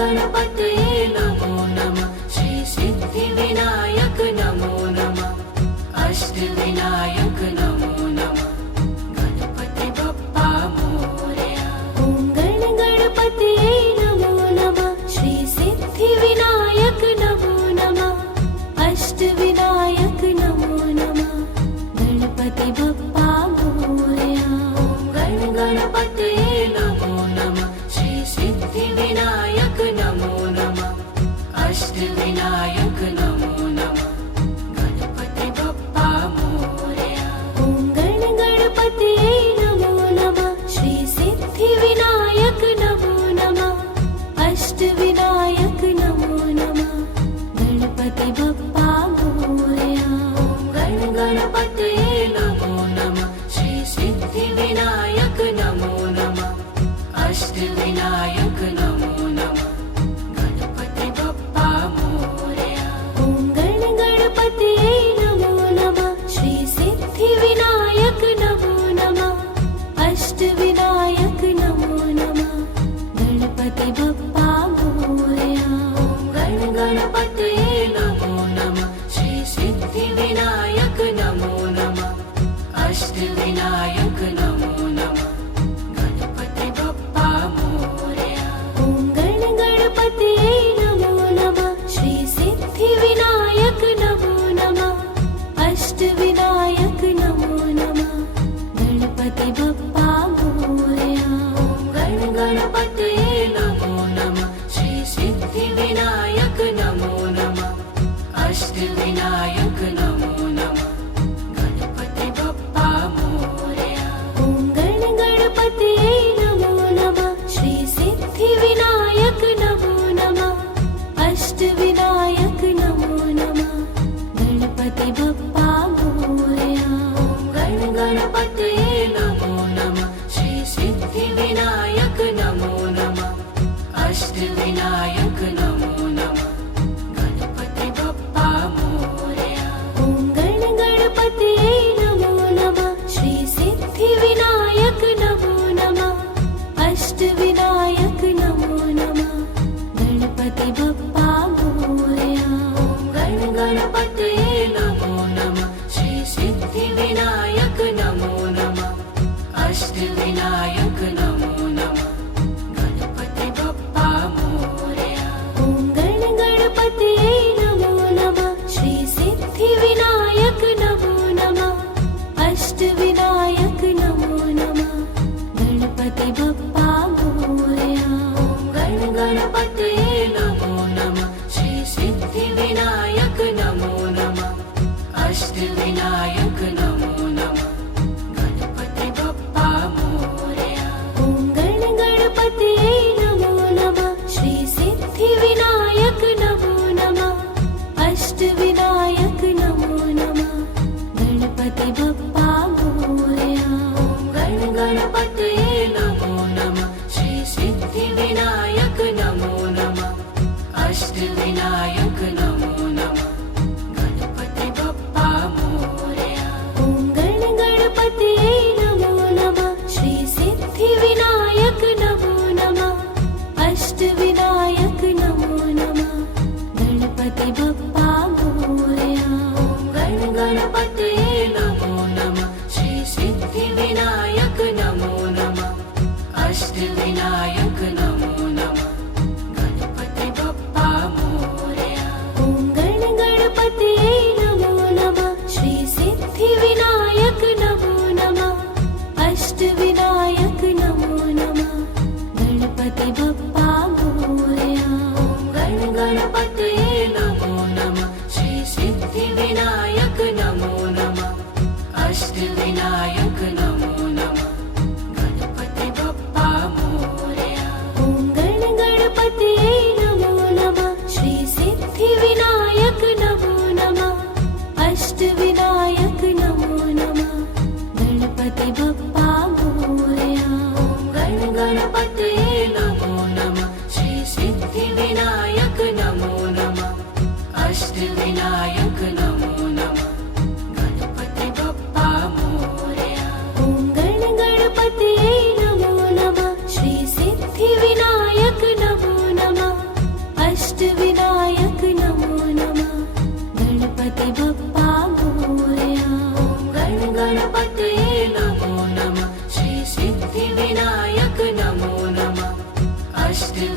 गणपतये नमो नमः। श्री सिद्धिविनायक नमो नमः। अष्टविनायक नमो नमः। गणपति बप्पा मोरया। ॐ गणपतये नमो नमः। श्री सिद्धिविनायक नमो नमः। अष्टविनायक नमो नमः। गणपति बप्पा मोरया। ॐ गणपतये नमो नमः। श्री सिद्धिविनायक नमो नमः। अष्टविनायक नमो नमः। गणपति बप्पा मोरया। ॐ गणपतये नमो नमः। श्री सिद्धिविनायक नमो नमः। अष्टविनायक नमो नमः। गणपति बप्पा मोरया। ॐ गणपतये नमो नमः। श्री सिद्धिविनायक नमो नमः। अष्टविनायक नमो नमः। गणपति बप्पा मोरया। ॐ गणपतये नमो नमः। श्री सिद्धिविनायक नमो नमः। अष्टविनायक नमो नमः। गणपति बप्पा मोरया। ॐ गणपतये नमो नमः। श्री सिद्धिविनायक नमो नमः। अष्टविनायक नमो नमः। गणपति बप्पा मोरया। ॐ गणपतये नमो नमः। श्री सिद्धिविनायक नमो नमः। अष्टविनायक नमो नमः। गणपति बप्पा मोरया। ॐ गणपतये नमो नमः। श्री सिद्धिविनायक नमो नमः। अष्टविनायक नमो नमः। गणपति बप्पा मोरया। ॐ गणपतये नमो नमः। श्री सिद्धिविनायक नमो नमः। अष्टविनायक नमो नमः। गणपति बप्पा मोरया। ॐ गणपतये नमो नमः। श्री सिद्धिविनायक नमो नमः। अष्टविनायक नमो नमः। गणपति बप्पा मोरया। ॐ गणपतये नमो नमः। श्री सिद्धिविनायक नमो नमः। अष्टविनायक नमो नमः। गणपति बप्पा मोरया। ॐ गणपतये नमो नमः। श्री सिद्धिविनायक नमो नमः। अष्टविनायक नमो नमः। गणपति बप्पा मोरया। ॐ गणपतये नमो नमः। श्री सिद्धिविनायक नमो नमः। अष्टविनायक नमो नमः। गणपति बप्पा मोरया। ॐ गणपतये नमो नमः। श्री सिद्धिविनायक नमो नमः। अष्टविनायक नमो नमः। गणपति बप्पा मोरया। ॐ गणपतये नमो नमः। श्री सिद्धिविनायक नमो नमः। अष्टविनायक नमो नमः। गणपति बप्पा मोरया। ॐ गणपतये नमो नमः। श्री सिद्धिविनायक नमो नमः। अष्टविनायक नमो नमः। गणपति बप्पा मोरया। ॐ गणपतये नमो नमः। श्री सिद्धिविनायक नमो नमः। अष्टविनायक नमो नमः। गणपति बप्पा मोरया। ॐ गणपतये नमो नमः। श्री सिद्धिविनायक नमो नमः। अष्टविनायक नमो नमः। गणपति बप्पा मोरया। ॐ गणपतये नमो नमः। श्री सिद्धिविनायक नमो नमः। अष्टविनायक नमो नमः। गणपति बप्पा मोरया। ॐ गणपतये नमो नमः। श्री सिद्धिविनायक नमो नमः। अष्टविनायक नमो नमः। गणपति बप्पा मोरया। ॐ गणपतये नमो नमः। श्री सिद्धिविनायक नमो नमः। अष्टविनायक नमो नमः। गणपति बप्पा मोरया। ॐ गणपतये नमो नमः। श्री सिद्धिविनायक नमो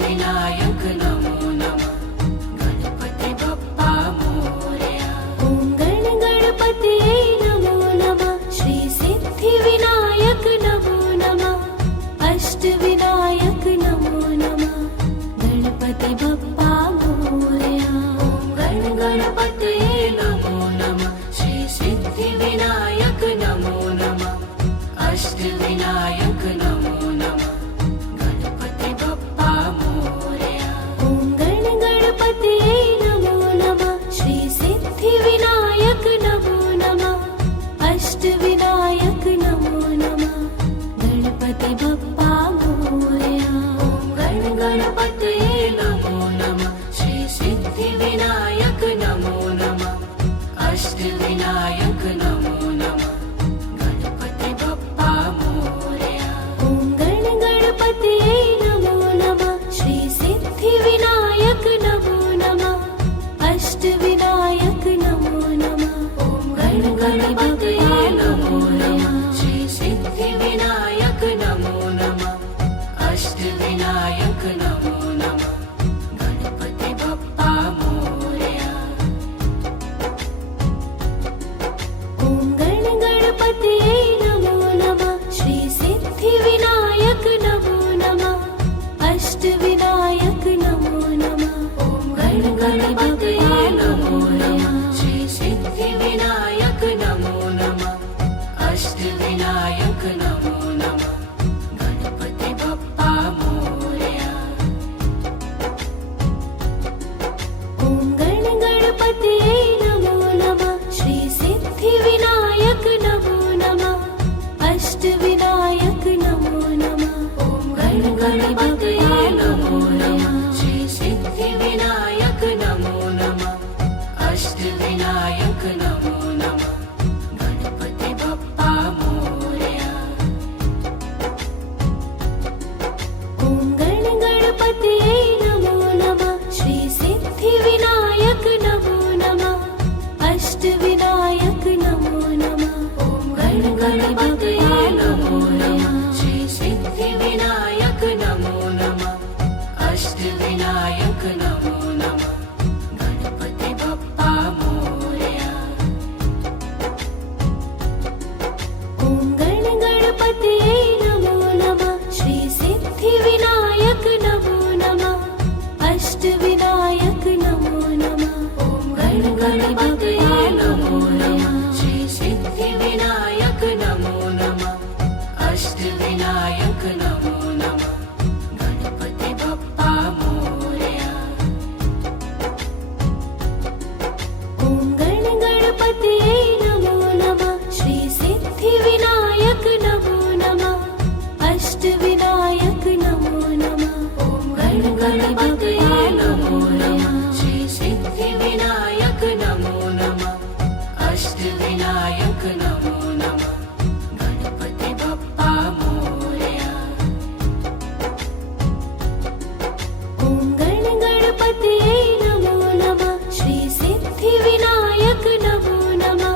अष्टविनायक नमो नमः गणपति बप्पा मोरया। ॐ गणपतये नमो नमः श्री सिद्धिविनायक नमो नमः अष्टविनायक नमो नमः गणपति बप्पा मोरया। ॐ गणपतये नमो नमः श्री सिद्धिविनायक नमो नमः अष्टविनायक नमो नमः गणपति बप्पा मोरया। ॐ गणपतये नमो नमः श्री सिद्धिविनायक नमो नमः अष्टविनायक नमो नमः गणपति बप्पा मोरया। ॐ गणपतये नमो नमः श्री सिद्धिविनायक नमो नमः अष्टविनायक नमो नमः गणपति बप्पा मोरया। ॐ गणपतये नमो नमः श्री सिद्धिविनायक नमो नमः अष्टविनायक नमो नमः ॐ गणपतये नमो नमः श्री सिद्धिविनायक नमो नमः अष्टविनायक नमो नमः गणपति बप्पा मोरया। ॐ गणपतये नमो नमः श्री सिद्धिविनायक नमो नमः अष्टविनायक नमो नमः ॐ गणपतये नमो नमः श्री सिद्धिविनायक नमो नमः अष्टविनायक नमो नमः गणपति बप्पा मोरया। ॐ गणपतये नमो नमः श्री सिद्धिविनायक नमो नमः अष्टविनायक नमो नमः ॐ गणपतये नमो नमः श्री सिद्धिविनायक नमो नमः अष्टविनायक नमो नमः गणपति बप्पा मोरया। ॐ गणपतये नमो नमः श्री सिद्धिविनायक नमो नमः अष्टविनायक नमो नमः ॐ गणपतये नमो नमः श्री सिद्धिविनायक नमो नमः अष्टविनायक नमो नमः गणपति बप्पा मोरया। ॐ गणपतये नमो नमः श्री सिद्धिविनायक नमो नमः अष्टविनायक नमो नमः ॐ गणपतये नमो नमः श्री सिद्धिविनायक नमो नमः अष्टविनायक नमो नमः गणपति बप्पा मोरया। ॐ गणपतये नमो नमः श्री सिद्धिविनायक नमो नमः अष्टविनायक नमो नमः ॐ गणपतये नमो नमः श्री सिद्धिविनायक नमो नमः अष्टविनायक नमो नमः गणपति बप्पा मोरया। ॐ गणपतये नमो नमः श्री सिद्धिविनायक नमो नमः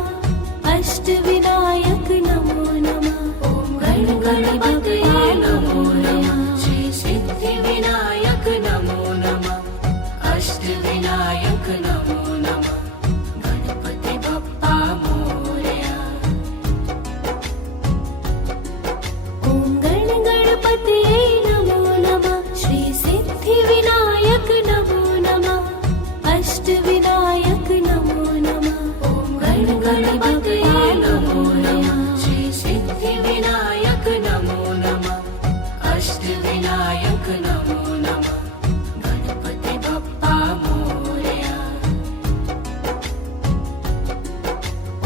अष्टविनायक नमो नमः ॐ गणपतये नमो नमः श्री सिद्धिविनायक नमो नमः अष्टविनायक नमो नमः गणपति बप्पा मोरया। ॐ गणपतये नमो नमः श्री सिद्धिविनायक नमो नमः अष्टविनायक नमो नमः ॐ गणपतये नमो नमः श्री सिद्धिविनायक नमो नमः अष्टविनायक नमो नमः गणपति बप्पा मोरया।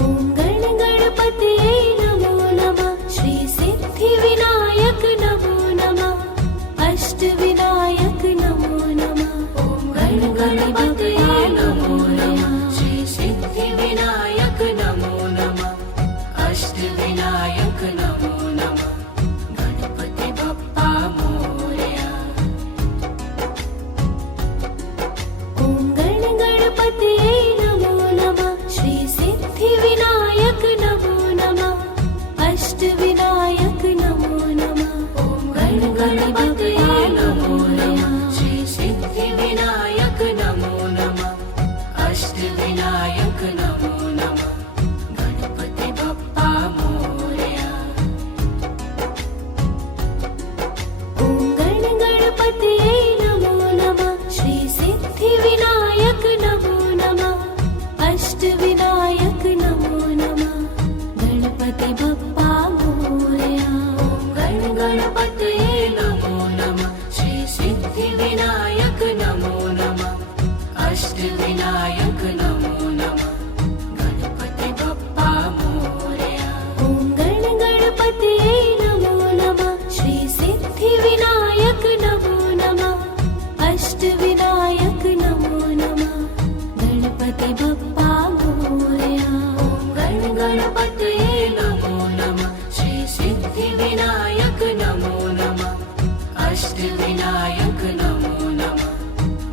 ॐ गणपतये नमो नमः श्री सिद्धिविनायक नमो नमः अष्टविनायक नमो नमः ॐ गणपतये नमो नमः श्री सिद्धिविनायक नमो नमः अष्टविनायक नमो नमः गणपति बप्पा मोरया। ॐ गणपतये नमो नमः श्री सिद्धिविनायक नमो नमः अष्टविनायक नमो नमः ॐ गणपतये नमो नमः श्री अष्टविनायक नमो नमः गणपति बप्पा मोरया ॐ गण गणपतये नमो नमः श्री सिद्धिविनायक नमो नमः अष्टविनायक नमो नमः गणपति बप्पा मोरया ॐ गण गणपतये नमो नमः श्री सिद्धिविनायक नमो नमः अष्टविनायक नमो नमः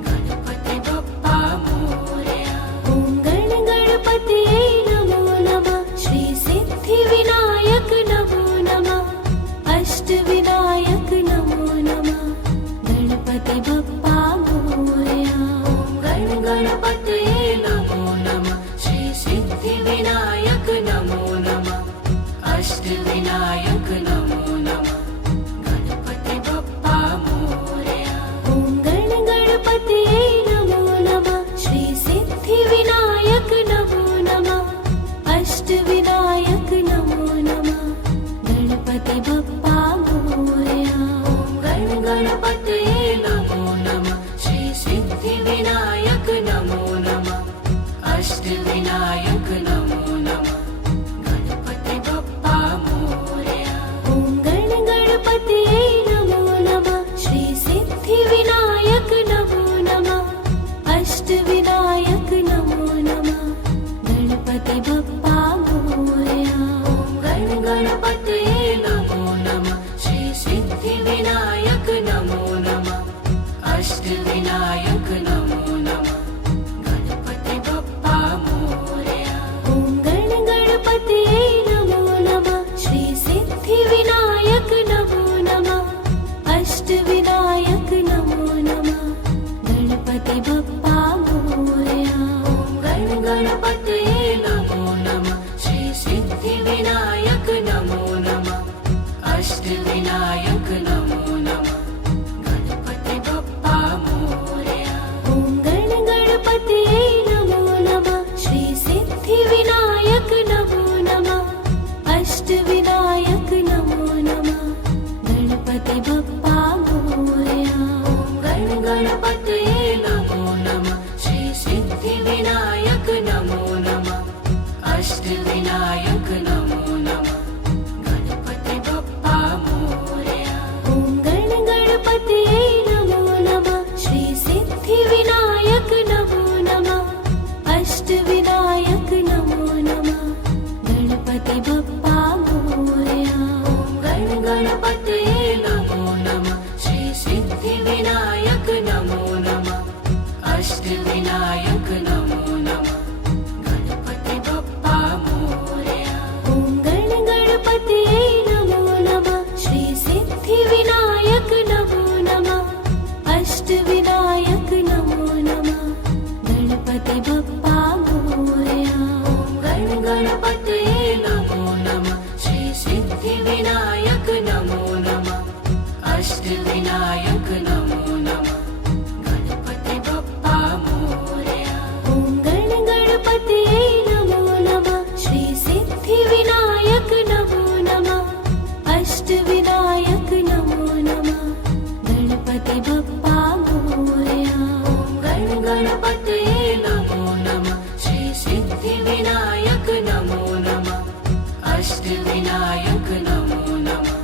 गणपति बप्पा मोरया ॐ गण गणपतये नमो नमः श्री सिद्धिविनायक नमो नमः अष्टविनायक नमो नमः गणपति बप्पा मोरया ॐ गण गणपतये नमो नमः श्री सिद्धिविनायक नमो नमः अष्टविनायक नमो नमः गणपति बप्पा मोरया ॐ गण गणपतये नमो नमः श्री सिद्धिविनायक नमो नमः अष्टविनायक नमो नमः गणपति बप्पा मोरया ॐ गण गणपतये नमो नमः श्री सिद्धिविनायक नमो नमः अष्टविनायक नमो नमः गणपति बप्पा मोरया ॐ गण गणपतये नमो नमः श्री सिद्धिविनायक नमो नमः अष्टविनायक नमो नमः गणपति बप्पा मोरया ॐ गण गणपतये नमो नमः श्री सिद्धिविनायक नमो नमः अष्टविनायक नमो नमः गणपति बप्पा मोरया ॐ गण गणपतये नमो नमः श्री सिद्धिविनायक नमो नमः अष्टविनायक नमो नमः गणपति बप्पा मोरया ॐ गण गणपतये नमो नमः श्री सिद्धिविनायक नमो नमः अष्टविनायक नमो नमः गणपति बप्पा मोरया ॐ गण गणपतये नमो नमः श्री सिद्धिविनायक नमो नमः अष्टविनायक नमो नमः गणपति बप्पा मोरया ॐ गण गणपतये नमो नमः श्री सिद्धिविनायक नमो नमः अष्टविनायक नमो नमः गणपति बप्पा मोरया ॐ गण गणपतये नमो नमः श्री सिद्धिविनायक नमो नमः अष्टविनायक नमो नमः गणपति बप्पा मोरया ॐ गण गणपतये नमो नमः श्री सिद्धिविनायक नमो नमः अष्टविनायक नमो नमः गणपति बप्पा मोरया ॐ गण गणपतये नमो नमः श्री सिद्धिविनायक नमो नमः अष्टविनायक नमो नमः गणपति बप्पा मोरया ॐ गण गणपतये नमो नमः श्री सिद्धिविनायक नमो नमः अष्टविनायक नमो नमः गणपति बप्पा मोरया ॐ गण गणपतये नमो नमः श्री सिद्धिविनायक नमो नमः अष्टविनायक नमो नमः गणपति बप्पा मोरया ॐ गण गणपतये नमो नमः श्री सिद्धिविनायक नमो नमः अष्टविनायक नमो नमः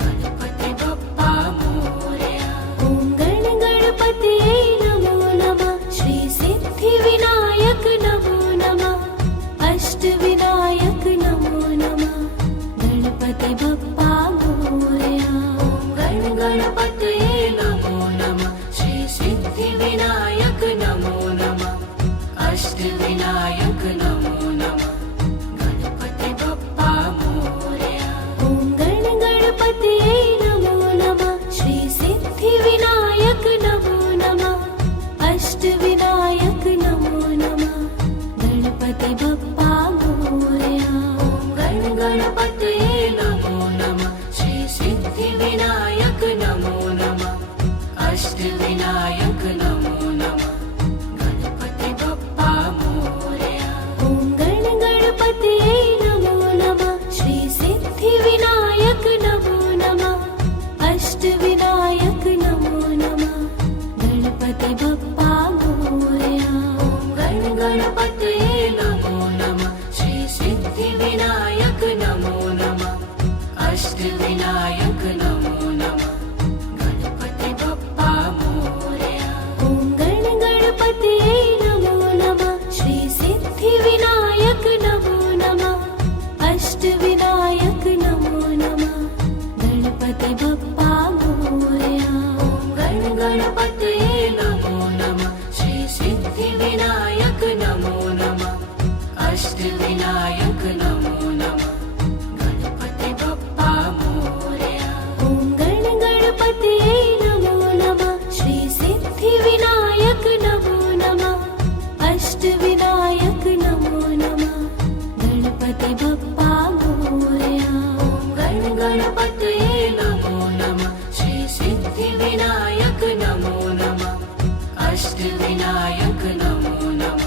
गणपति बप्पा मोरया ॐ गण गणपतये नमो नमः श्री सिद्धिविनायक नमो नमः अष्टविनायक नमो नमः गणपति बप्पा मोरया ॐ गण गणपतये नमो नमः श्री सिद्धिविनायक नमो अष्टविनायक नमो नमः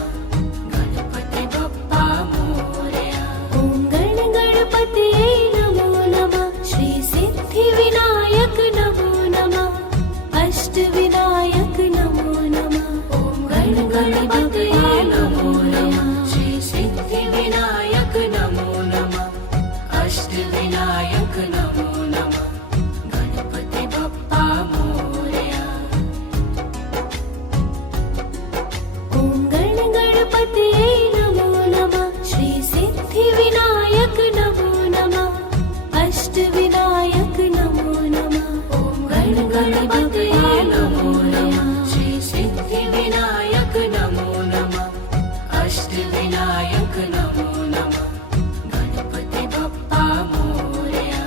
गणपति बप्पा मोरया। ॐ गण गणपतये नमो नमः श्री सिद्धिविनायक नमो नमः अष्टविनायक नमो नमः। ॐ गण गणपतये नमो नमः श्री सिद्धिविनायक नमो नमः अष्टविनायक नमो नमः गणपति बप्पा मोरया। ॐ गण गणपतये नमो नमः श्री सिद्धिविनायक नमो नमः अष्टविनायक नमो नमः। ॐ गण गणपतये नमो नमः श्री सिद्धिविनायक नमो नमः अष्टविनायक नमो नमः गणपति बप्पा मोरया।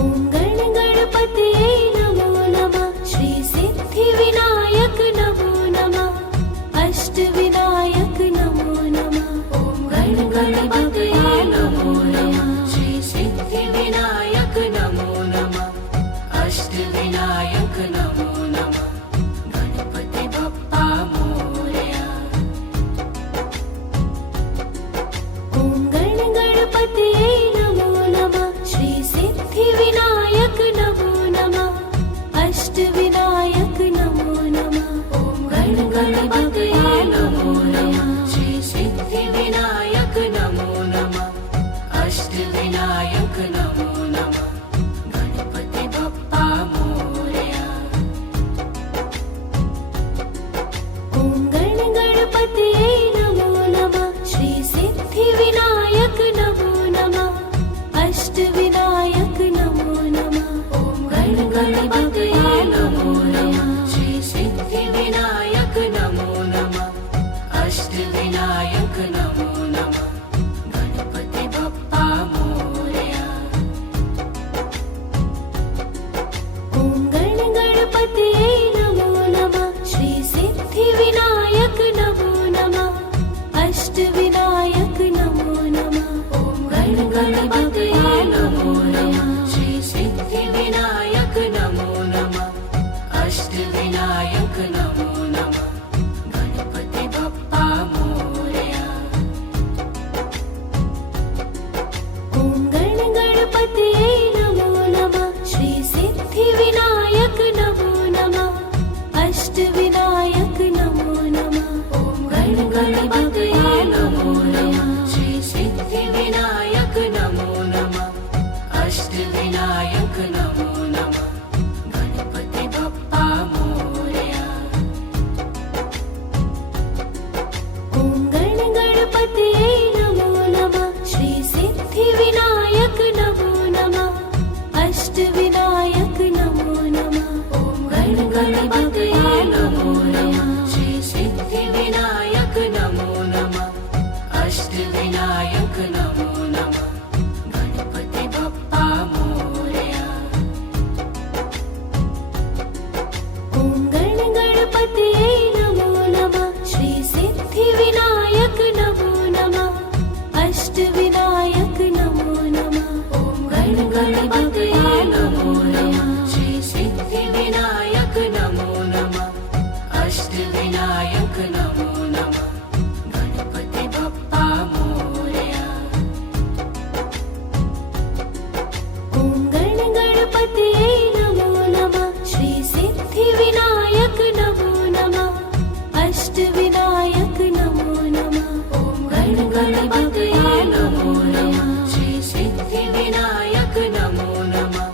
ॐ गण गणपतये नमो नमः श्री सिद्धिविनायक नमो नमः अष्टविनायक नमो नमः। ॐ गण गणपतये नमो नमः श्री सिद्धिविनायक नमो नमः अष्टविनायक नमो नमः गणपति बप्पा मोरया। ॐ गण गणपतये नमो नमः श्री सिद्धिविनायक नमो नमः अष्टविनायक नमो नमः। ॐ गण गणपतये नमो नमः श्री सिद्धिविनायक नमो नमः अष्टविनायक नमो नमः गणपति बप्पा मोरया। ॐ गण गणपतये नमो नमः श्री सिद्धिविनायक नमो नमः अष्टविनायक नमो नमः। ॐ गण गणपतये नमो नमः श्री सिद्धिविनायक नमो नमः अष्टविनायक नमो नमः गणपति बप्पा मोरया। ॐ गण गणपतये नमो नमः श्री सिद्धिविनायक नमो नमः अष्टविनायक नमो नमः। ॐ गण गणपतये नमो नमः श्री सिद्धिविनायक नमो नमः अष्टविनायक नमो नमः गणपति बप्पा मोरया। ॐ गण गणपतये नमो नमः श्री सिद्धिविनायक नमो नमः अष्टविनायक नमो नमः। ॐ गण गणपतये नमो नमः श्री सिद्धिविनायक नमो नमः अष्टविनायक नमो नमः गणपति बप्पा मोरया। ॐ गण गणपतये नमो नमः श्री सिद्धिविनायक नमो नमः अष्टविनायक नमो नमः। ॐ गण गणपतये नमो नमः श्री सिद्धिविनायक नमो नमः अष्टविनायक नमो नमः गणपति बप्पा मोरया। ॐ गण गणपतये नमो नमः श्री सिद्धिविनायक नमो नमः अष्टविनायक नमो नमः। ॐ गण गणपतये नमो नमः श्री सिद्धिविनायक नमो नमः अष्टविनायक नमो नमः गणपति बप्पा मोरया। ॐ गण गणपतये नमो नमः श्री सिद्धिविनायक नमो नमः अष्टविनायक नमो नमः। ॐ गण गणपतये नमो नमः श्री सिद्धिविनायक नमो नमः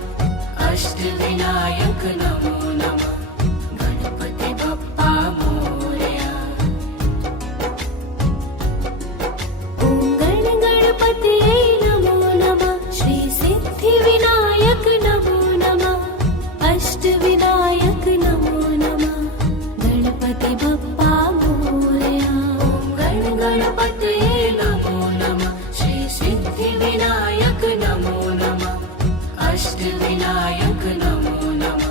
अष्टविनायक नमो नमः गणपति बप्पा मोरया। ॐ गण गणपतये नमो नमः श्री सिद्धिविनायक नमो नमः अष्टविनायक नमो नमः गणपति बप्पा मोरया। ॐ गण गणपतये नमो नमः श्री सिद्धिविनायक नमो नमः अष्टविनायक नमो नमः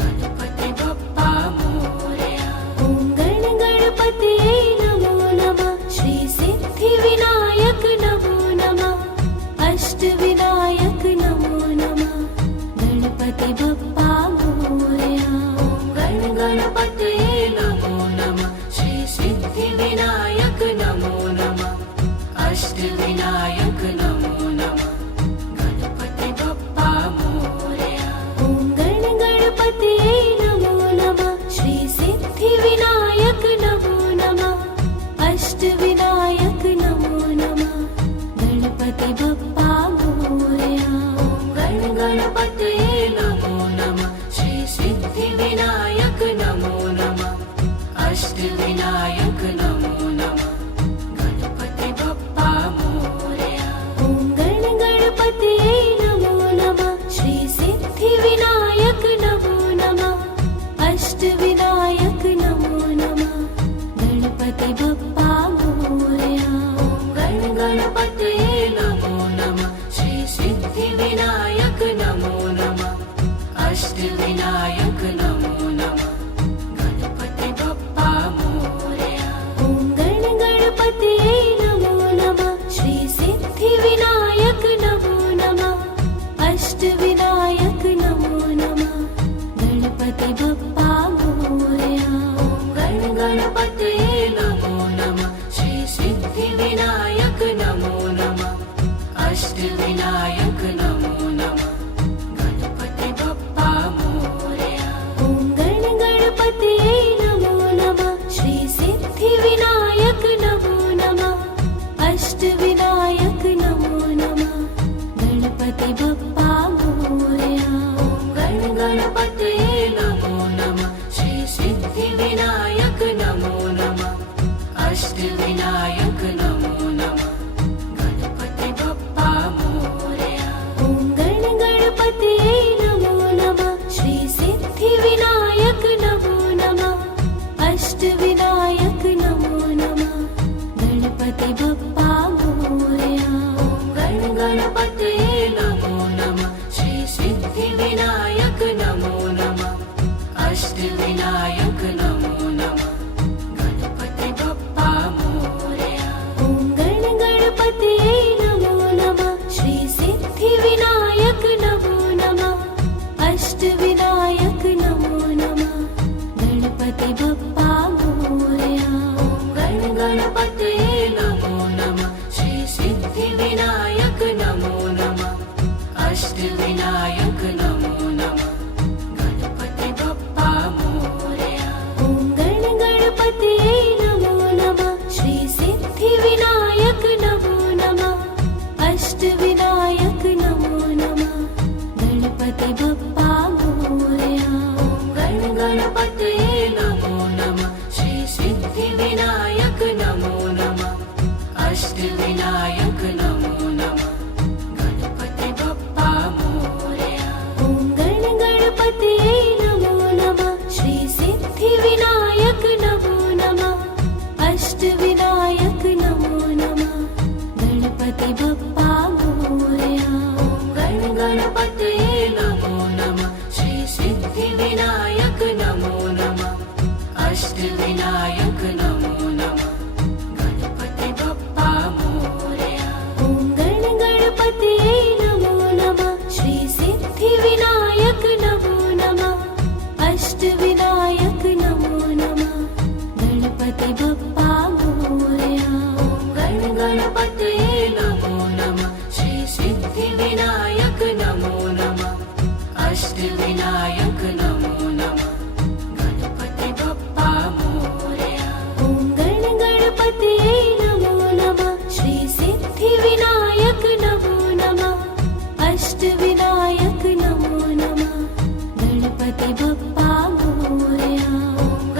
गणपति बप्पा मोरया। ॐ गण गणपतये नमो नमः श्री सिद्धिविनायक नमो नमः अष्टविनायक नमो नमः गणपति बप्पा मोरया। गणपतये नमो नमः श्री सिद्धिविनायक नमो नमः अष्टविनायक नमो नमः गणपति बप्पा मोरया ॐ गणपतये नमो नमः श्री सिद्धिविनायक नमो नमः अष्टविनायक नमो नमः गणपति बप्पा मोरया ॐ गणपतये नमो नमः श्री सिद्धिविनायक नमो नमः अष्टविनायक नमो नमः गणपति बप्पा मोरया ॐ गणपतये नमो नमः श्री सिद्धिविनायक नमो नमः अष्टविनायक नमो नमः गणपति बप्पा मोरया ॐ गणपतये नमो नमः श्री सिद्धिविनायक नमो नमः अष्टविनायक नमो नमः गणपति बप्पा मोरया ॐ गणपतये नमो नमः श्री सिद्धिविनायक नमो नमः अष्टविनायक नमो नमः गणपति बप्पा मोरया ॐ गणपतये नमो नमः श्री सिद्धिविनायक नमो नमः अष्टविनायक नमो नमः गणपति बप्पा मोरया ॐ गणपतये नमो नमः श्री सिद्धिविनायक नमो नमः अष्टविनायक नमो नमः गणपति बप्पा मोरया ॐ गणपतये नमो नमः श्री सिद्धिविनायक नमो नमः अष्टविनायक नमो नमः गणपति बप्पा मोरया ॐ गणपतये नमो नमः श्री सिद्धिविनायक नमो नमः अष्टविनायक नमो नमः गणपति बप्पा मोरया ॐ गणपतये नमो नमः श्री सिद्धिविनायक नमो नमः अष्टविनायक नमो नमः गणपति बप्पा मोरया ॐ गणपतये नमो नमः श्री सिद्धिविनायक नमो नमः अष्टविनायक नमो नमः गणपति बप्पा मोरया ॐ गणपतये नमो नमः श्री सिद्धिविनायक नमो नमः अष्टविनायक नमो नमः गणपति बप्पा मोरया ॐ गणपतये नमो नमः श्री सिद्धिविनायक नमो नमः अष्टविनायक नमो नमः गणपति बप्पा मोरया ॐ गणपतये नमो नमः श्री सिद्धिविनायक नमो नमः अष्टविनायक नमो नमः गणपति बप्पा मोरया ॐ गणपतये नमो नमः श्री सिद्धिविनायक नमो नमः अष्टविनायक नमो नमः गणपति बप्पा मोरया ॐ गणपतये नमो नमः श्री सिद्धिविनायक नमो नमः अष्टविनायक नमो नमः गणपति बप्पा मोरया ॐ गणपतये नमो नमः श्री सिद्धिविनायक नमो नमः अष्टविनायक नमो नमः गणपति बप्पा मोरया ॐ गणपतये नमो नमः श्री सिद्धिविनायक नमो नमः अष्टविनायक नमो नमः गणपति बप्पा मोरया ॐ गणपतये नमो नमः श्री सिद्धिविनायक नमो नमः अष्टविनायक नमो नमः गणपति बप्पा मोरया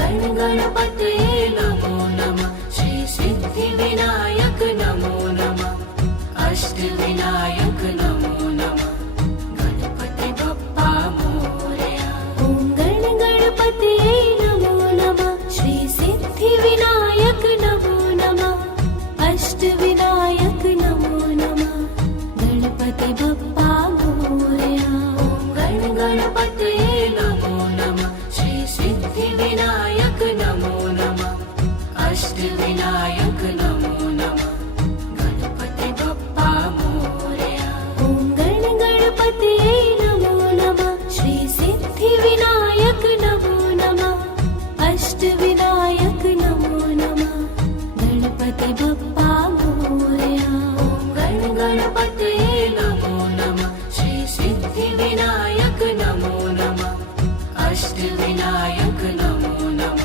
ॐ गणपतये नमो नमः श्री सिद्धिविनायक नमो नमः अष्टविनायक नमो नमः गणपति बप्पा मोरया ॐ गणपतये नमो नमः श्री सिद्धिविनायक नमो नमः अष्टविनायक नमो नमः गणपति बप्पा मोरया ॐ गणपतये नमो नमः अष्टविनायक नमो नमः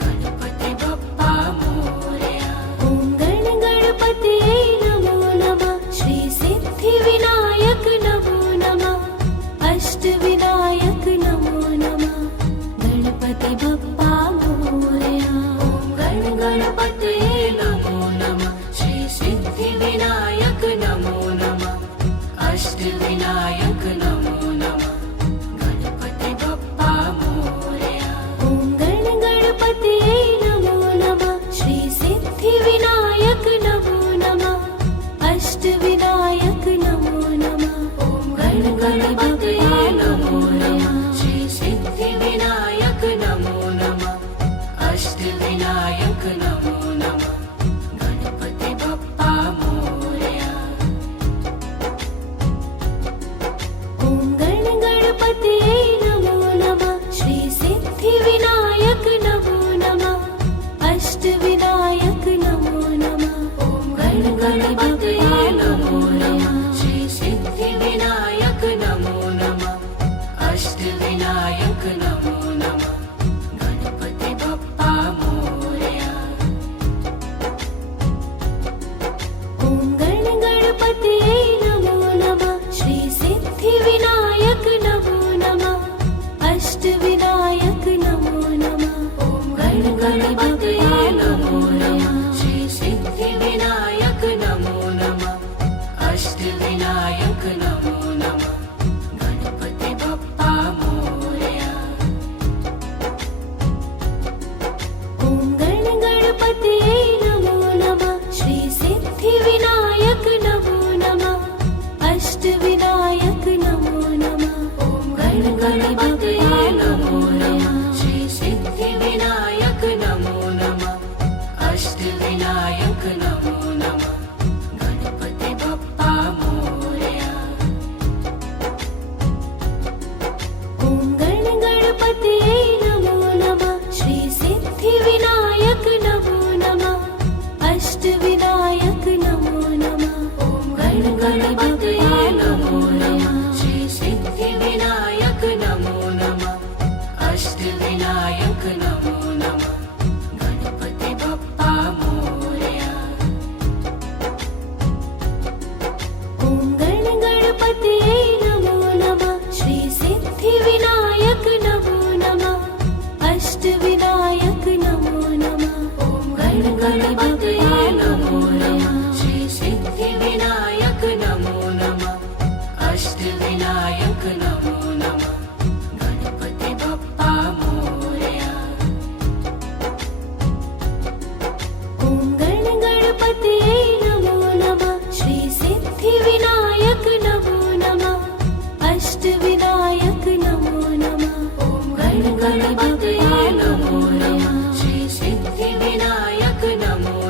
गणपति बप्पा मोरया ॐ गण गणपतये नमो नमः श्री सिद्धिविनायक नमो नमः अष्टविनायक नमो नमः गणपति बप्पा मोरया ॐ गण गणपतये नमो नमः श्री सिद्धिविनायक नमो नमः अष्टविनायक नमो नमः गणपति बप्पा मोरया ॐ गण गणपतये नमो नमः श्री सिद्धिविनायक नमो नमः अष्टविनायक नमो नमः ॐ गण गणपतये नमो नमः श्री सिद्धिविनायक नमो नमः अष्टविनायक नमो नमः गणपति बप्पा मोरया ॐ गण गणपतये नमो नमः श्री सिद्धिविनायक नमो नमः अष्टविनायक नमो नमः ॐ गण गणपतये नमो नमः श्री सिद्धिविनायक नमो नमः अष्टविनायक नमो नमः गणपति बप्पा मोरया ॐ गण गणपतये नमो नमः श्री सिद्धिविनायक नमो नमः अष्टविनायक नमो नमः ॐ गण गणपतये नमो नमः श्री सिद्धिविनायक नमो नमः अष्टविनायक नमो नमः गणपति बप्पा मोरया ॐ गण गणपतये नमो नमः श्री सिद्धिविनायक नमो नमः अष्टविनायक नमो नमः ॐ गण गणपतये नमो नमः श्री सिद्धिविनायक नमो नमः अष्टविनायक नमो नमः गणपति बप्पा मोरया ॐ गण गणपतये नमो नमः श्री सिद्धिविनायक नमो नमः अष्टविनायक नमो नमः ॐ गण गणपतये नमो नमः श्री सिद्धिविनायक नमो नमः अष्टविनायक नमो नमः गणपति बप्पा मोरया ॐ गण गणपतये नमो नमः श्री सिद्धिविनायक नमो नमः अष्टविनायक नमो नमः ॐ गण गणपतये नमो नमः श्री सिद्धिविनायक नमो नमः अष्टविनायक नमो नमः गणपति बप्पा मोरया ॐ गण गणपतये नमो नमः श्री सिद्धिविनायक नमो नमः अष्टविनायक नमो नमः ॐ गण गणपतये नमो नमः श्री सिद्धिविनायक नमो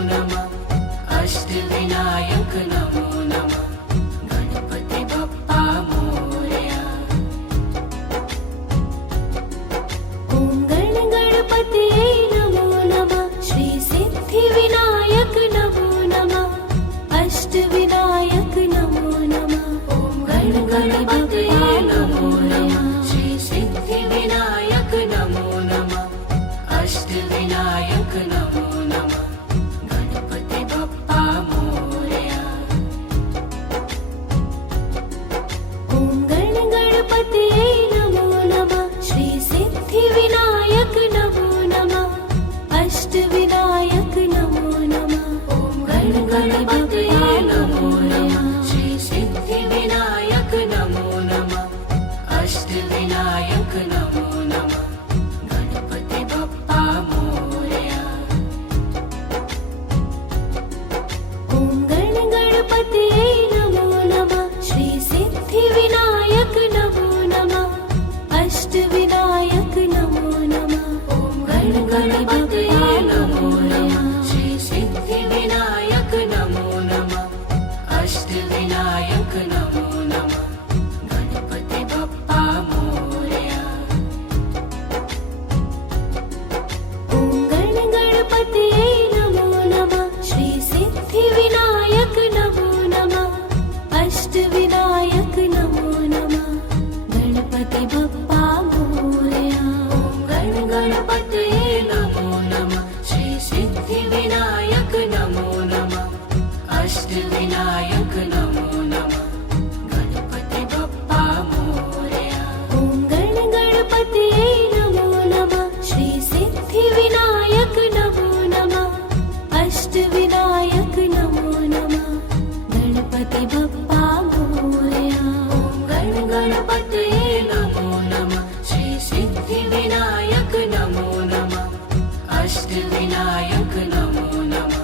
अष्टविनायक नमो नमः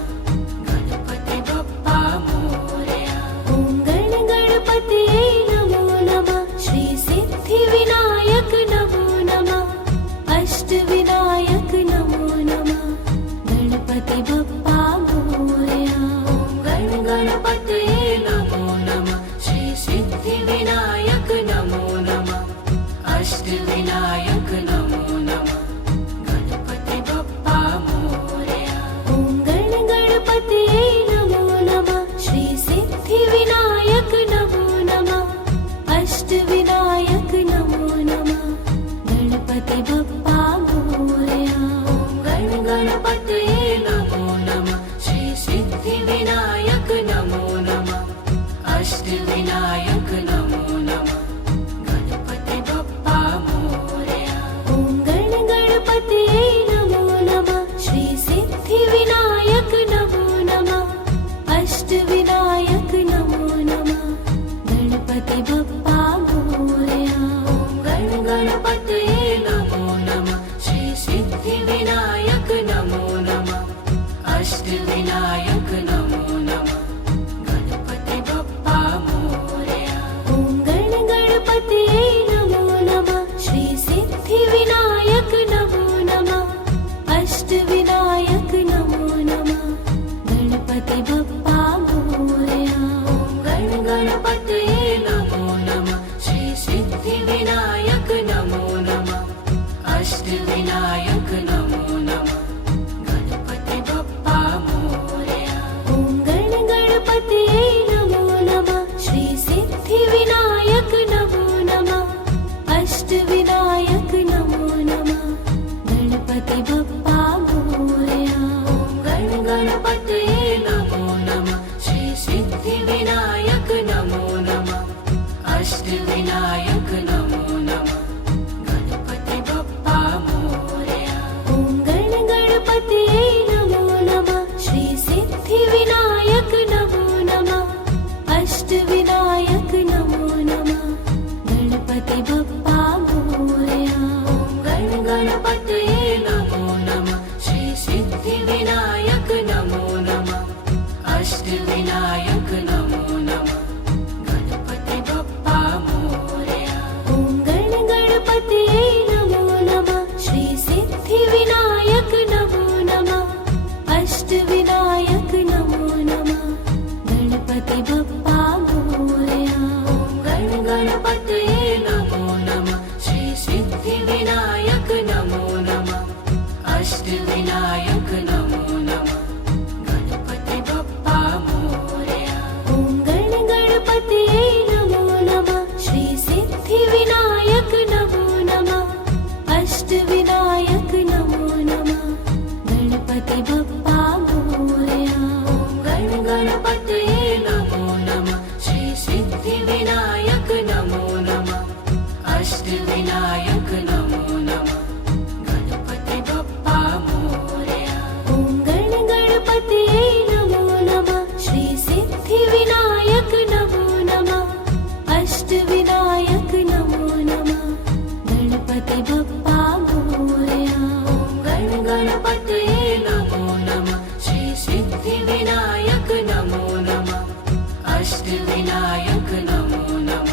गणपति बप्पा मोरया ॐ गण गणपतये नमो नमः श्री सिद्धिविनायक नमो नमः अष्टविनायक नमो नमः गणपति बप्पा मोरया ॐ गण गणपतये नमो नमः श्री सिद्धिविनायक नमो नमः अष्टविनायक नमो नमः गणपति बप्पा मोरया ॐ गण गणपतये नमो नमः श्री सिद्धिविनायक नमो नमः अष्टविनायक नमो नमः गणपति बप्पा मोरया ॐ गण गणपतये नमो नमः श्री सिद्धिविनायक नमो नमः अष्टविनायक नमो नमः गणपति बप्पा मोरया ॐ गण गणपतये नमो नमः श्री सिद्धिविनायक नमो नमः अष्टविनायक नमो नमः गणपति बप्पा मोरया ॐ गण गणपतये नमो नमः श्री सिद्धिविनायक नमो नमः अष्टविनायक नमो नमः गणपति बप्पा मोरया ॐ गण गणपतये नमो नमः श्री सिद्धिविनायक नमो नमः अष्टविनायक नमो नमः गणपति बप्पा मोरया ॐ गण गणपतये नमो नमः श्री सिद्धिविनायक नमो नमः अष्टविनायक नमो नमः गणपति बप्पा मोरया ॐ गण गणपतये नमो नमः श्री सिद्धिविनायक नमो नमः अष्टविनायक नमो नमः गणपति बप्पा मोरया ॐ गण गणपतये नमो नमः श्री सिद्धिविनायक नमो नमः अष्टविनायक नमो नमः गणपति बप्पा मोरया ॐ गण गणपतये नमो नमः श्री सिद्धिविनायक नमो नमः अष्टविनायक नमो नमः गणपति बप्पा मोरया ॐ गण गणपतये नमो नमः श्री सिद्धिविनायक नमो नमः अष्टविनायक नमो नमः गणपति बप्पा मोरया ॐ गण गणपतये नमो नमः श्री सिद्धिविनायक नमो नमः अष्टविनायक नमो नमः गणपति बप्पा मोरया ॐ गण गणपतये नमो नमः श्री सिद्धिविनायक नमो नमः अष्टविनायक नमो नमः गणपति बप्पा मोरया ॐ गण गणपतये नमो नमः श्री सिद्धिविनायक नमो नमः अष्टविनायक नमो नमः गणपति बप्पा मोरया ॐ गण गणपतये नमो नमः श्री सिद्धिविनायक नमो नमः अष्टविनायक नमो नमः गणपति बप्पा मोरया ॐ गण गणपतये नमो नमः श्री सिद्धिविनायक नमो नमः अष्टविनायक नमो नमः गणपति बप्पा मोरया ॐ गण गणपतये नमो नमः श्री सिद्धिविनायक नमो नमः अष्टविनायक नमो नमः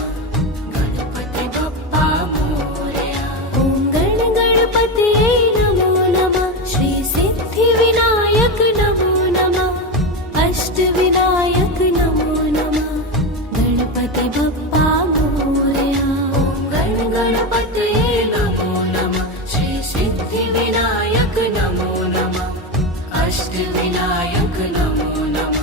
गणपति बप्पा मोरया ॐ गण गणपतये नमो नमः श्री सिद्धिविनायक नमो नमः अष्टविनायक नमो नमः गणपति बप्पा मोरया ॐ गण गणपतये नमो नमः श्री सिद्धिविनायक नमो नमः अष्टविनायक नमो नमः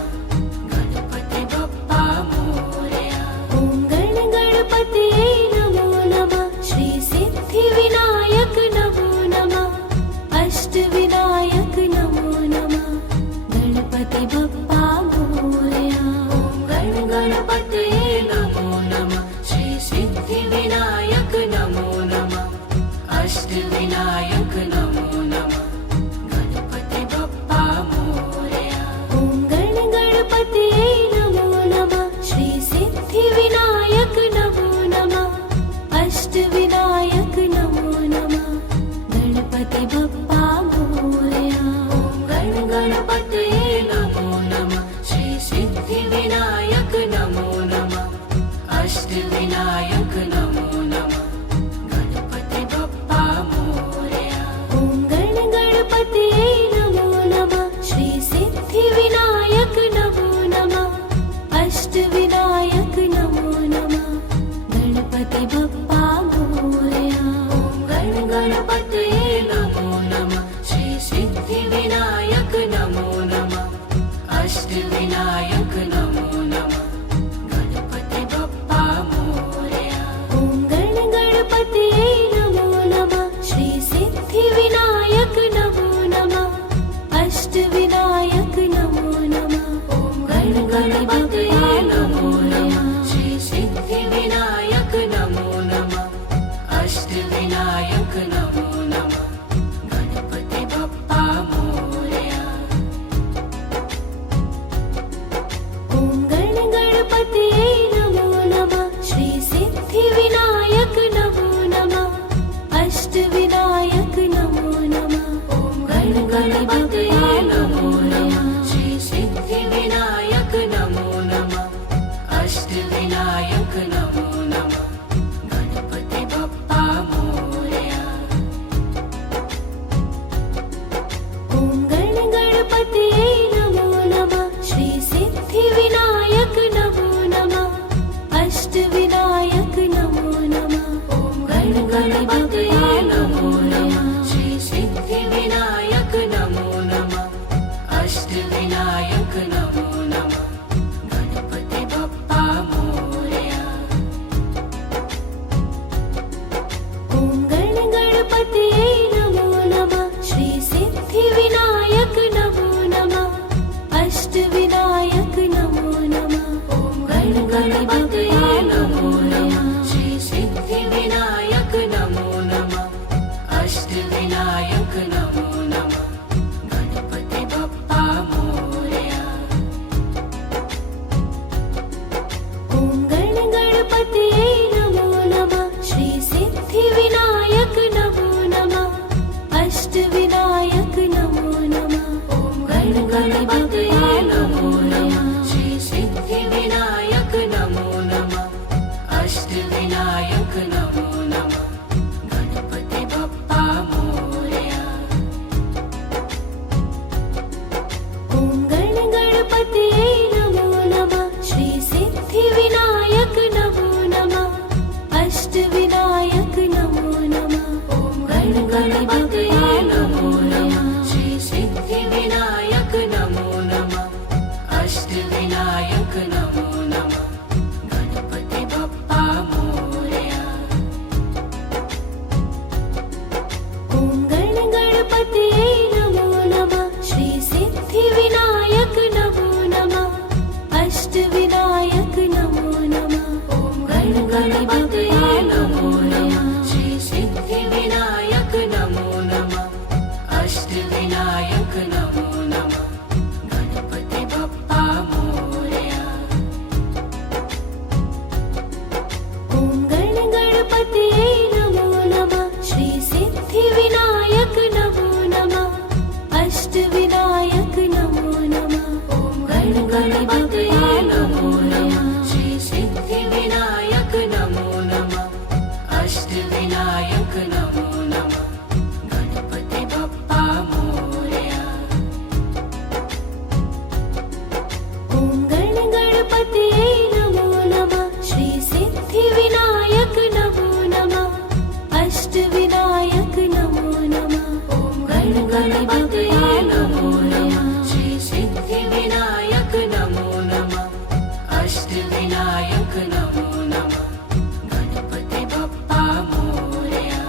गणपति बप्पा मोरया ॐ गण गणपतये नमो नमः श्री सिद्धिविनायक नमो नमः अष्टविनायक नमो नमः गणपति बप्पा मोरया ॐ गण गणपतये नमो नमः श्री सिद्धिविनायक नमो नमः अष्टविनायक नमो नमः गणपति बप्पा मोरया ॐ गण गणपतये नमो नमः श्री सिद्धिविनायक नमो नमः अष्टविनायक नमो नमः गणपति बप्पा मोरया गणपतये नमो नमः श्री सिद्धिविनायक नमो नमः अष्टविनायक नमो नमः गणपति बप्पा मोरया ॐ गणपतये नमो नमः श्री सिद्धिविनायक नमो नमः अष्टविनायक नमो नमः ॐ गणपतये नमो नमः श्री सिद्धिविनायक नमो नमः अष्टविनायक नमो नमः गणपति बप्पा मोरया ॐ गणपतये नमो नमः श्री सिद्धिविनायक नमो नमः अष्टविनायक नमो नमः ॐ गणपतये नमो नमः श्री सिद्धिविनायक नमो नमः अष्टविनायक नमो नमः गणपति बप्पा मोरया ॐ गणपतये नमो नमः श्री सिद्धिविनायक नमो नमः अष्टविनायक नमो नमः ॐ गणपतये नमो नमः श्री सिद्धिविनायक नमो नमः अष्टविनायक नमो नमः गणपति बप्पा मोरया ॐ गणपतये नमो नमः श्री सिद्धिविनायक नमो नमः अष्टविनायक नमो नमः ॐ गणपतये नमो नमः श्री सिद्धिविनायक नमो नमः अष्टविनायक नमो नमः गणपति बप्पा मोरया ॐ गणपतये नमो नमः श्री सिद्धिविनायक नमो नमः अष्टविनायक नमो नमः ॐ गणपतये नमो नमः श्री सिद्धिविनायक नमो नमः अष्टविनायक नमो नमः गणपति बप्पा मोरया ॐ गणपतये नमो नमः श्री सिद्धिविनायक नमो नमः अष्टविनायक नमो नमः ॐ गणपतये नमो नमः श्री सिद्धिविनायक नमो नमः अष्टविनायक नमो नमः गणपति बप्पा मोरया ॐ गणपतये नमो नमः श्री सिद्धिविनायक नमो नमः अष्टविनायक नमो नमः ॐ गणपतये नमो नमः श्री सिद्धिविनायक नमो नमः अष्टविनायक नमो नमः गणपति बप्पा मोरया ॐ गणपतये नमो नमः श्री सिद्धिविनायक नमो नमः अष्टविनायक नमो नमः ॐ गणपतये नमो नमः श्री सिद्धिविनायक नमो नमः अष्टविनायक नमो नमः गणपति बप्पा मोरया ॐ गणपतये नमो नमः श्री सिद्धिविनायक नमो नमः अष्टविनायक नमो नमः ॐ गणपतये नमो नमः श्री सिद्धिविनायक नमो नमः अष्टविनायक नमो नमः गणपति बप्पा मोरया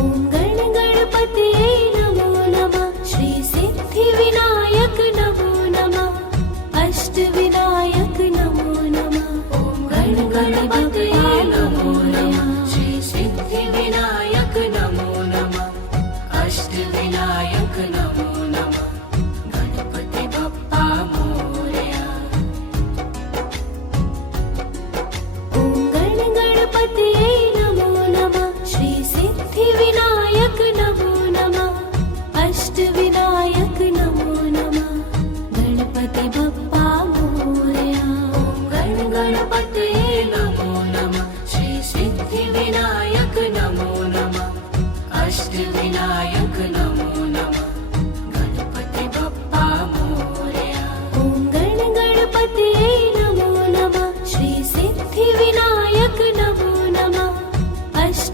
ॐ गणपतये नमो नमः श्री सिद्धिविनायक नमो नमः अष्टविनायक नमो नमः ॐ गणपतये नमो नमः श्री सिद्धिविनायक नमो नमः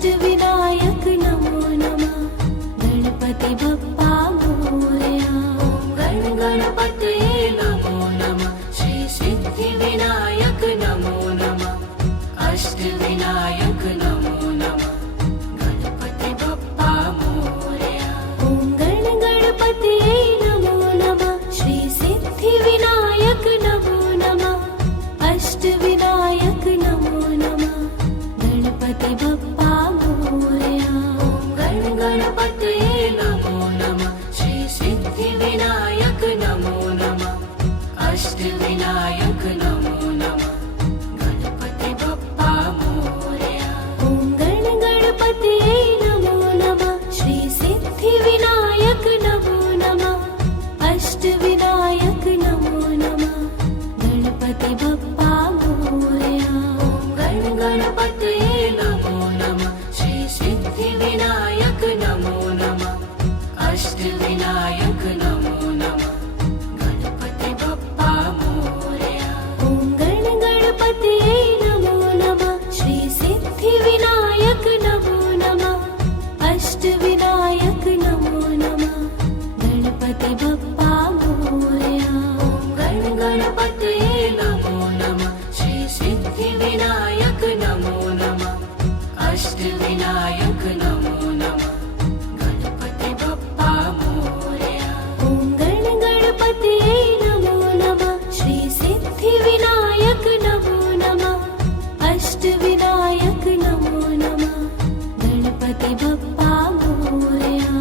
अष्टविनायक नमो नमः गणपति बप्पा मोरया गण गणपतये नमो नमः श्री सिद्धिविनायक नमो नमः अष्टविनायक नमो नमः गणपति बप्पा मोरया ॐ गण गणपतये नमो नमः श्री सिद्धिविनायक नमो नमः अष्टविनायक नमो नमः गणपति बप्पा मोरया गण गणपतये नमो नमः श्री सिद्धिविनायक नमो नमः अष्टविनायक नमो नमः गणपति बप्पा मोरया ॐ गण गणपतये नमो नमः श्री सिद्धिविनायक नमो नमः अष्टविनायक नमो नमः गणपति बप्पा मोरया गण गणपतये नमो नमः श्री सिद्धिविनायक नमो नमः अष्टविनायक नमो नमः गणपति बप्पा मोरया ॐ गण गणपतये नमो नमः श्री सिद्धिविनायक नमो नमः अष्टविनायक नमो नमः गणपति बप्पा मोरया गण गणपतये नमो नमः श्री सिद्धिविनायक नमो नमः अष्टविनायक नमो नमः गणपति बप्पा मोरया ॐ गण गणपतये नमो नमः श्री सिद्धिविनायक नमो नमः अष्टविनायक नमो नमः गणपति बप्पा मोरया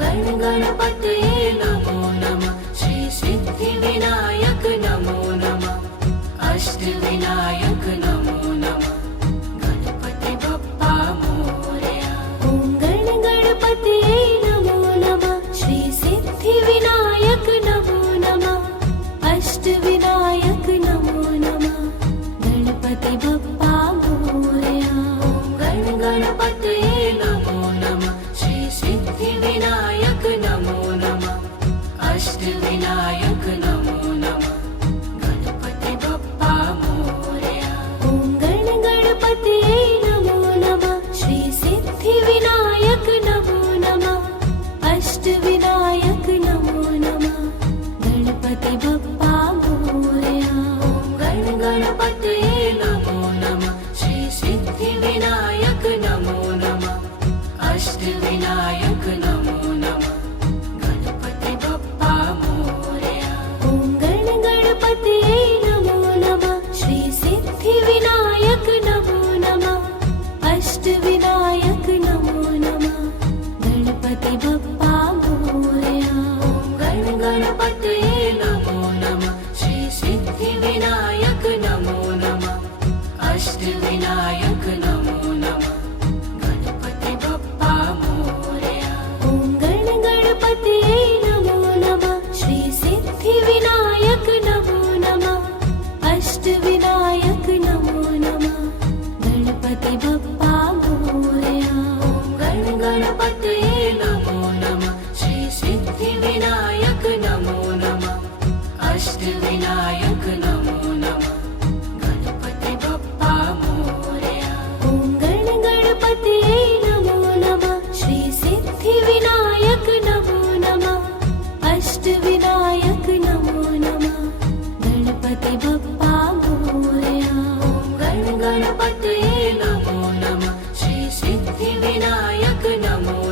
गण गणपतये नमो नमः श्री सिद्धिविनायक नमो नमः अष्टविनायक नमो नमः गणपति बप्पा मोरया ॐ गण गणपतये नमो नमः श्री सिद्धिविनायक नमो नमः अष्टविनायक नमो नमः गणपति बप्पा मोरया गण गणपतये नमो नमः श्री सिद्धिविनायक नमो नमः अष्टविनायक नमो नमः गणपति बप्पा मोरया ॐ गण गणपतये नमो नमः श्री सिद्धिविनायक नमो नमः अष्टविनायक नमो नमः गणपति बप्पा मोरया गण गणपतये नमो नमः श्री सिद्धिविनायक नमो नमः अष्टविनायक नमो नमः गणपति बप्पा मोरया ॐ गण गणपतये नमो नमः श्री सिद्धिविनायक नमो नमः अष्टविनायक नमो नमः गणपति बप्पा मोरया गण गणपतये नमो नमः श्री सिद्धिविनायक नमो नमः अष्टविनायक नमो नमः गणपति बप्पा मोरया ॐ गण गणपतये नमो नमः श्री सिद्धिविनायक नमो नमः अष्टविनायक नमो नमः गणपति बप्पा मोरया गण गणपतये नमो नमः श्री सिद्धिविनायक नमो नमः अष्टविनायक नमो नमः गणपति बप्पा मोरया ॐ गण गणपतये नमो नमः श्री सिद्धिविनायक नमो नमः अष्टविनायक नमो नमः गणपति बप्पा मोरया गण गणपतये नमो नमः श्री सिद्धिविनायक नमो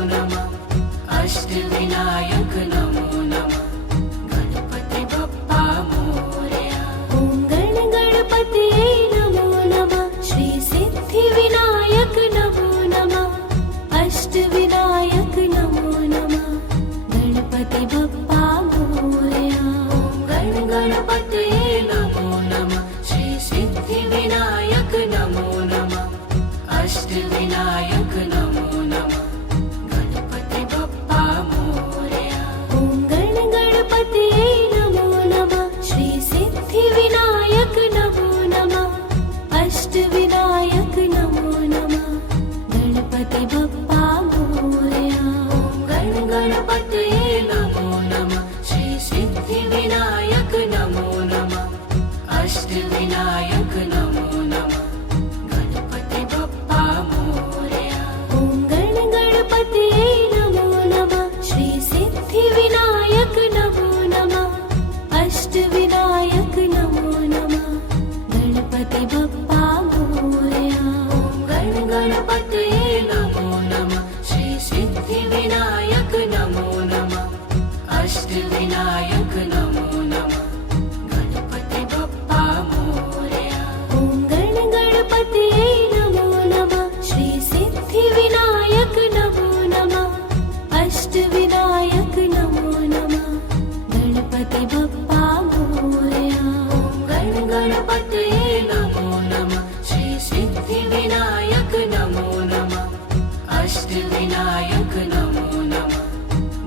अष्टविनायक नमो नमः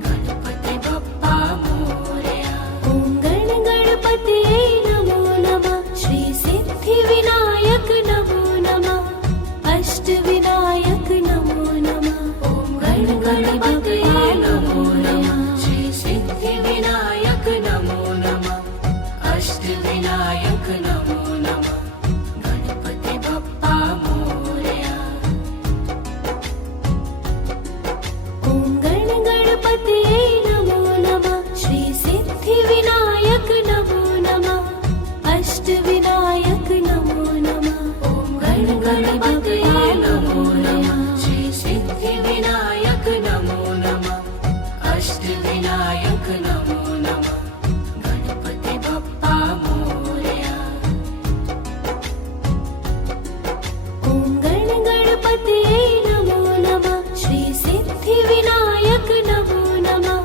गणपति बप्पा मोरया ॐ गण गणपतये नमो नमः श्री सिद्धिविनायक नमो नमः अष्टविनायक नमो नमः ॐ गण गणपतये नमो नमः श्री सिद्धिविनायक नमो नमः अष्टविनायक नमो नमः गणपति बप्पा मोरया ॐ गण गणपतये नमो नमः श्री सिद्धिविनायक नमो नमः अष्टविनायक नमो नमः ॐ गण गणपतये नमो नमः श्री सिद्धिविनायक नमो नमः अष्टविनायक नमो नमः गणपति बप्पा मोरया ॐ गण गणपतये नमो नमः श्री सिद्धिविनायक नमो नमः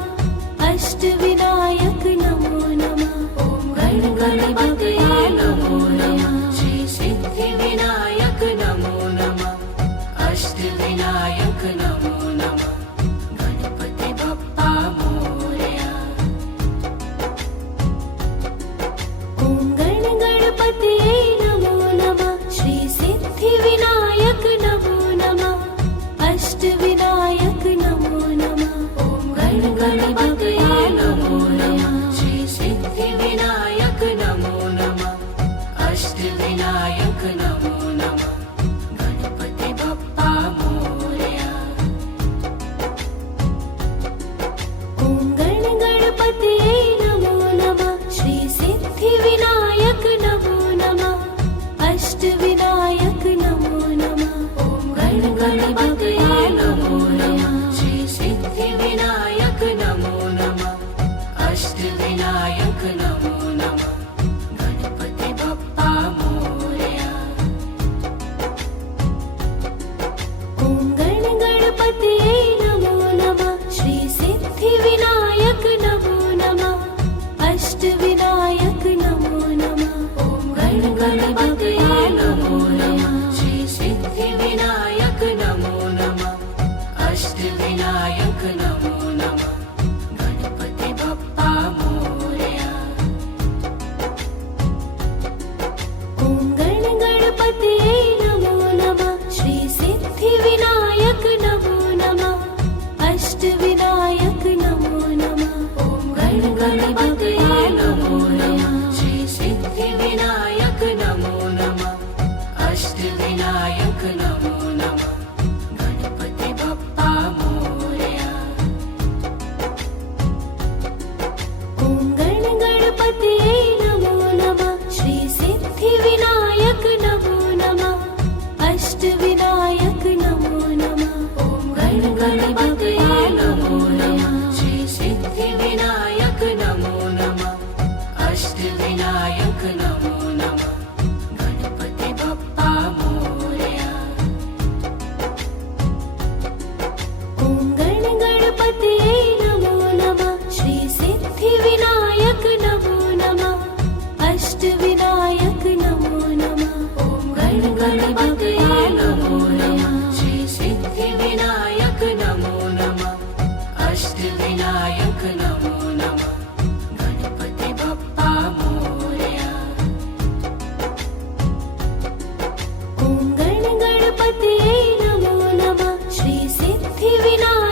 अष्टविनायक नमो नमः ॐ गण गणपतये नमो नमः श्री सिद्धिविनायक नमो नमः अष्टविनायक नमो नमः गणपति बप्पा मोरया ॐ गण गणपतये नमो नमः श्री सिद्धिविनायक नमो नमः अष्टविनायक नमो नमः ॐ गण गणपतये नमो नमः श्री सिद्धिविनायक नमो नमः अष्टविनायक नमो नमः गणपति बप्पा मोरया ॐ गण गणपतये नमो नमः श्री सिद्धिविनायक नमो नमः अष्टविनायक नमो नमः ॐ गण गणपतये नमो नमः श्री सिद्धिविनायक नमो नमः अष्टविनायक नमो नमः गणपति बप्पा मोरया ॐ गण गणपतये नमो नमः श्री सिद्धिविनायक नमो नमः अष्टविनायक नमो नमः ॐ गण गणपतये नमो नमः श्री सिद्धिविनायक नमो नमः अष्टविनायक नमो नमः गणपति बप्पा मोरया ॐ गण गणपतये नमो नमः श्री सिद्धिविनायक नमो नमः अष्टविनायक नमो नमः ॐ गण गणपतये नमो नमः श्री सिद्धिविनायक नमो नमः अष्टविनायक नमो नमः गणपति बप्पा मोरया ॐ गण गणपतये नमो नमः श्री सिद्धिविनायक नमो नमः अष्टविनायक नमो नमः ॐ गण गणपतये नमो नमः श्री सिद्धिविनायक नमो नमः अष्टविनायक नमो नमः गणपति बप्पा मोरया ॐ गण गणपतये नमो नमः श्री सिद्धिविनायक नमो नमः अष्टविनायक नमो नमः ॐ गण गणपतये नमो नमः श्री सिद्धिविनायक नमो नमः अष्टविनायक नमो नमः गणपति बप्पा मोरया ॐ गण गणपतये नमो नमः श्री सिद्धिविनायक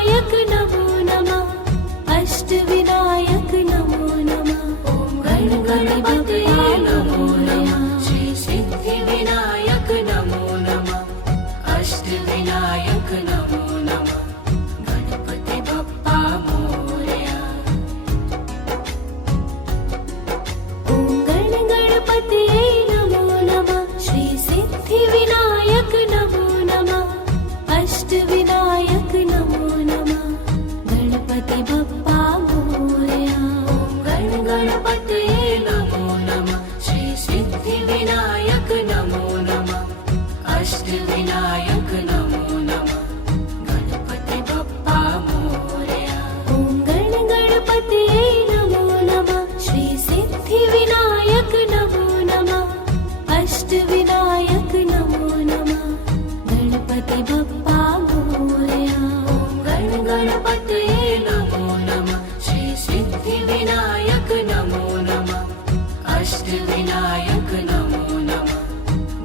गणपतये नमो नमः श्री सिद्धिविनायक नमो नमः अष्टविनायक नमो नमः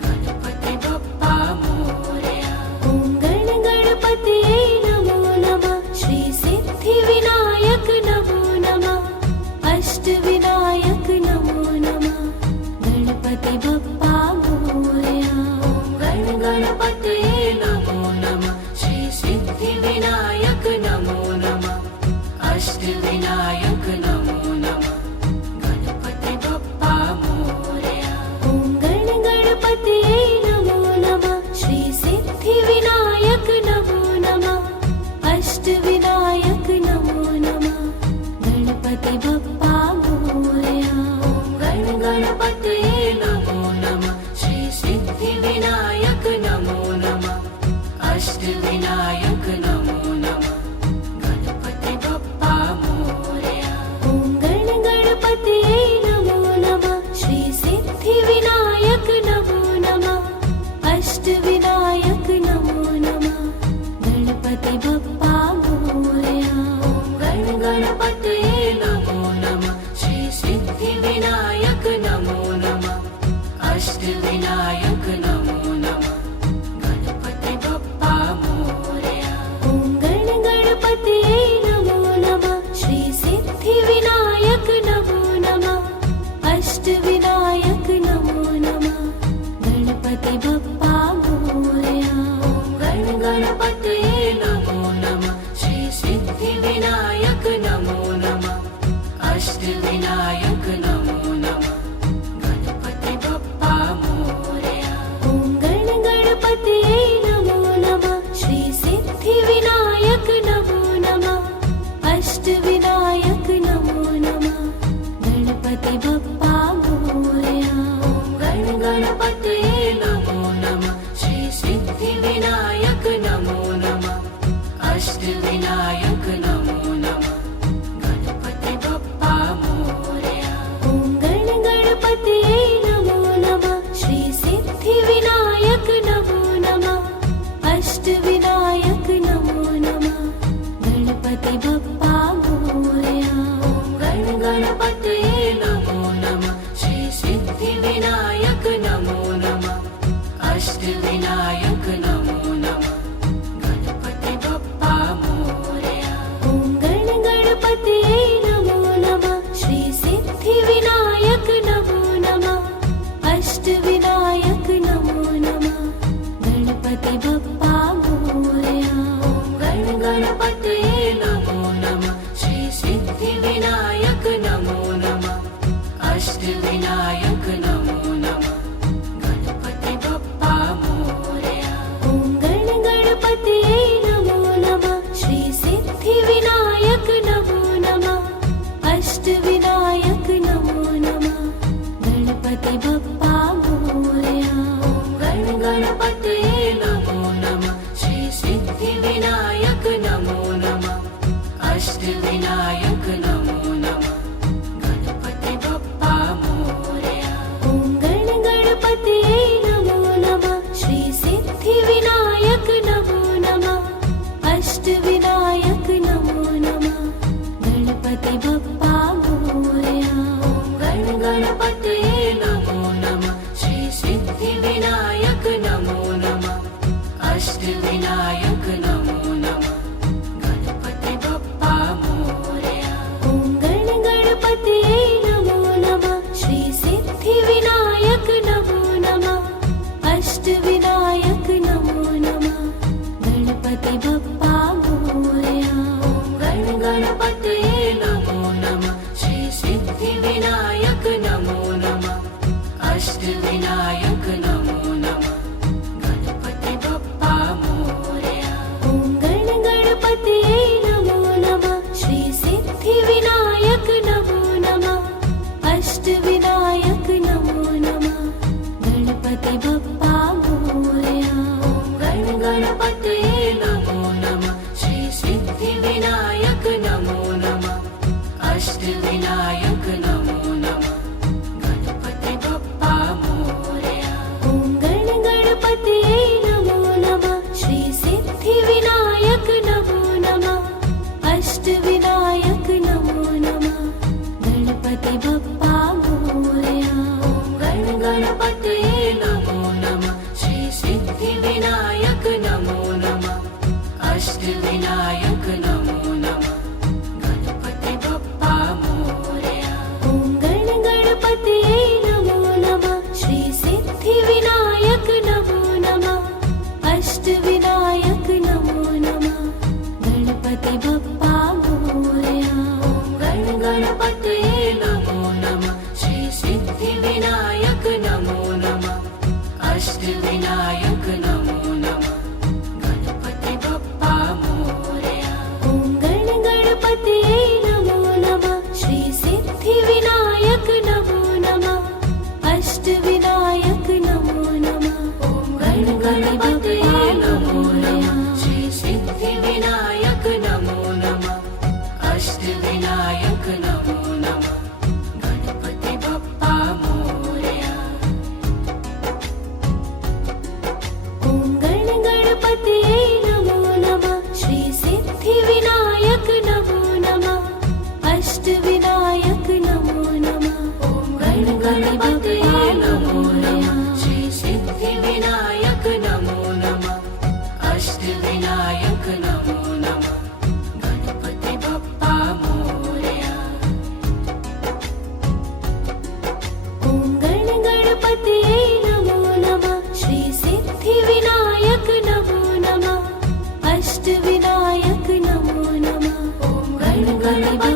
गणपति बप्पा मोरया ॐ गणपतये नमो नमः श्री सिद्धिविनायक नमो नमः अष्टविनायक नमो नमः गणपति बप्पा मोरया गणपतये नमो नमः श्री सिद्धिविनायक नमो नमः अष्टविनायक नमो नमः गणपति बप्पा मोरया ॐ गणपतये नमो नमः श्री सिद्धिविनायक नमो नमः अष्टविनायक नमो नमः गणपति बप्पा मोरया गणपतये नमो नमः श्री सिद्धिविनायक नमो नमः अष्टविनायक नमो नमः गणपति बप्पा मोरया ॐ गणपतये नमो नमः श्री सिद्धिविनायक नमो नमः अष्टविनायक नमो नमः गणपति बप्पा मोरया गणपतये नमो नमः श्री सिद्धिविनायक नमो नमः अष्टविनायक नमो नमः गणपति बप्पा मोरया ॐ गणपतये नमो नमः श्री सिद्धिविनायक नमो नमः अष्टविनायक नमो नमः गणपति बप्पा मोरया गणपतये नमो नमः श्री सिद्धिविनायक नमो नमः अष्टविनायक नमो नमः गणपति बप्पा मोरया ॐ गणपतये नमो नमः श्री सिद्धिविनायक नमो नमः अष्टविनायक नमो नमः गणपति बप्पा मोरया गणपतये नमो नमः श्री सिद्धिविनायक नमो नमः अष्टविनायक नमो नमः गणपति बप्पा मोरया ॐ गणपतये नमो नमः श्री सिद्धिविनायक नमो नमः अष्टविनायक नमो नमः गणपति बप्पा मोरया गणपतये नमो नमः श्री सिद्धिविनायक नमो नमः अष्टविनायक नमो नमः गणपति बप्पा मोरया ॐ गणपतये नमो नमः श्री सिद्धिविनायक नमो नमः अष्टविनायक नमो नमः गणपति बप्पा मोरया गणपतये नमो नमः श्री सिद्धिविनायक नमो नमः अष्टविनायक नमो नमः गणपति बप्पा मोरया ॐ गणपतये नमो नमः श्री सिद्धिविनायक नमो नमः अष्टविनायक नमो नमः गणपति बप्पा मोरया गणपतये नमो नमः श्री सिद्धिविनायक नमो नमः अष्टविनायक नमो नमः गणपति बप्पा मोरया ॐ गणपतये नमो नमः श्री सिद्धिविनायक नमो नमः अष्टविनायक नमो नमः गणपति बप्पा मोरया गणपतये नमो नमः श्री सिद्धिविनायक नमो नमः अष्टविनायक नमो नमः गणपति बप्पा मोरया ॐ गणपतये नमो नमः श्री सिद्धिविनायक नमो नमः अष्टविनायक नमो नमः गणपति बप्पा मोरया गणपतये नमो नमः श्री सिद्धिविनायक नमो नमः अष्टविनायक नमो नमः गणपति बप्पा मोरया ॐ गणपतये नमो नमः श्री सिद्धिविनायक नमो नमः अष्टविनायक नमो नमः गणपति बप्पा मोरया गणपतये नमो नमः अष्टविनायक नमो नमः गणपति बप्पा मोरया ॐ गण गणपतये नमो नमः श्री सिद्धिविनायक नमो नमः अष्टविनायक नमो नमः गणपति बप्पा मोरया गण गणपतये नमो नमः श्री सिद्धिविनायक नमो नमः अष्टविनायक नमो नमः गणपति बप्पा मोरया ॐ गण गणपतये नमो नमः श्री सिद्धिविनायक नमो नमः अष्टविनायक नमो नमः गण गणपतये नमो नमः श्री सिद्धिविनायक नमो नमः अष्टविनायक नमो नमः गणपति बप्पा मोरया ॐ गण गणपतये नमो नमः श्री सिद्धिविनायक नमो नमः अष्टविनायक नमो नमः गण गणपतये नमो नमः श्री सिद्धिविनायक नमो नमः अष्टविनायक नमो नमः गणपति बप्पा मोरया ॐ गण गणपतये नमो नमः श्री सिद्धिविनायक नमो नमः अष्टविनायक नमो नमः गण गणपतये